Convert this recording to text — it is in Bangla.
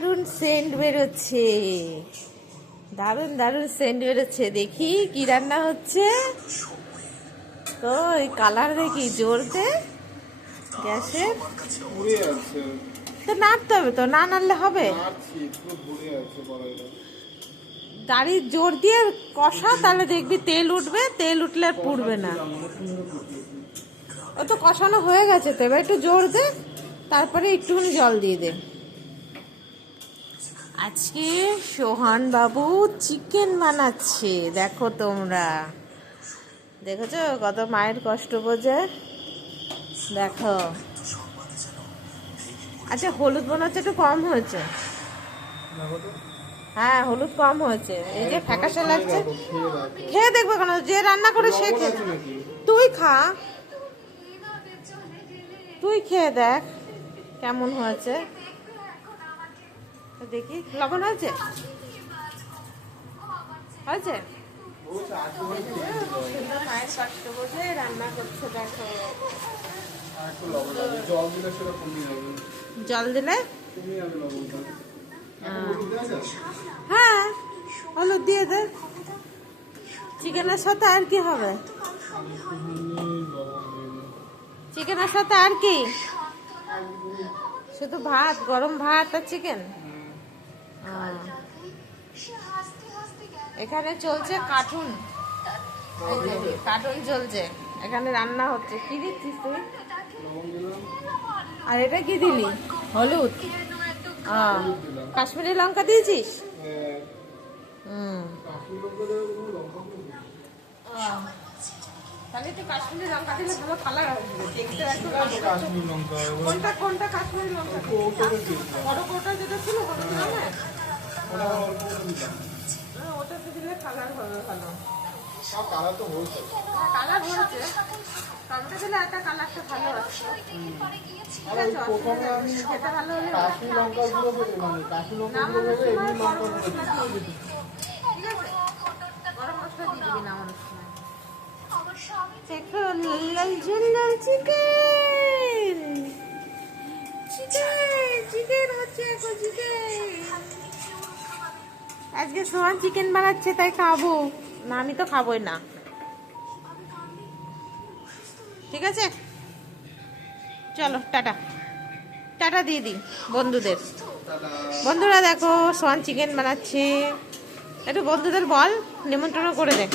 দারুণ সেন্ট বেরোচ্ছে, দারুণ দারুণ সেন্ট বেরোচ্ছে। দেখি কি রান্না হচ্ছে। তো ওই কালার দেখি জোর দে গ্যাসের। তো নাড়তে হবে, তো না নাড়লে হবে। গাড়ির জোর দিয়ে কষা, তাহলে দেখবি তেল উঠবে, তেল উঠলে আর পুড়বে না। ও তো কষানো হয়ে গেছে, তো এবার একটু জোর দে, তারপরে একটুখানি জল দিয়ে দে। আজকে সোহান বাবু চিকেন বানাচ্ছে, দেখো তোমরা, দেখেছো কত মায়ের কষ্ট বোঝে, দেখো। আচ্ছা হলুদ মনে হচ্ছে একটু কম হয়েছে। হ্যাঁ হলুদ কম হয়েছে, এই যে ফ্যাকাশে লাগছে। খেয়ে দেখবে কেন, যে রান্না করে সে খেয়ে। তুই খা, তুই খেয়ে দেখ কেমন হয়েছে, দেখি লবণ হয়েছে, হয়েছে। মায়ের কষ্ট বোঝে রান্না করছে, দেখো। জল দিলে হ্যাঁ হলুদ দিয়ে দে। চিকেনের সাথে আর কি হবে, চিকেনের সাথে আর কি, শুধু ভাত, গরম ভাত আর চিকেন। এখানে চলছে কার্টুন, কার্টুন চলছে, এখানে রান্না হচ্ছে। কি দিচ্ছিস তুই? আর এটা কি দিলি? হলুদ, কাশ্মীরি লঙ্কা দিয়েছিস? তাহলে তো কাশ্মীরি লঙ্কা দিলে ভালো কালার আসবে। কোনটা কোনটা কাশ্মীরি লঙ্কা? বড় কোটা যেটা ছিল ওটাতে দিলে কালার হবে ভালো। কালার তো হয়েছে, কালার হয়েছে, টমেটো দিলে একটা কালারটা ভালো আসছে। খেতে ভালো হলে কাশ্মীরি লঙ্কা গুঁড়ো দেবে, মানে কাশ্মীরি লঙ্কা গুঁড়ো দেবে, এমনি লঙ্কা গুঁড়ো দেবে। ঠিক আছে, গরম মশলা দিয়ে দিবি না আমার সময়। দেখো লাল ঝাল চিকেন, চিকেন চিকেন হচ্ছে এখন চিকেন। আজকে সোহান চিকেন বানাচ্ছে, তাই খাবো না, আমি তো খাবোই না। ঠিক আছে চলো টাটা, টাটা দিয়ে দিই বন্ধুদের। বন্ধুরা দেখো সোহান চিকেন বানাচ্ছে, একটু বন্ধুদের বল, নিমন্ত্রণ করে দে।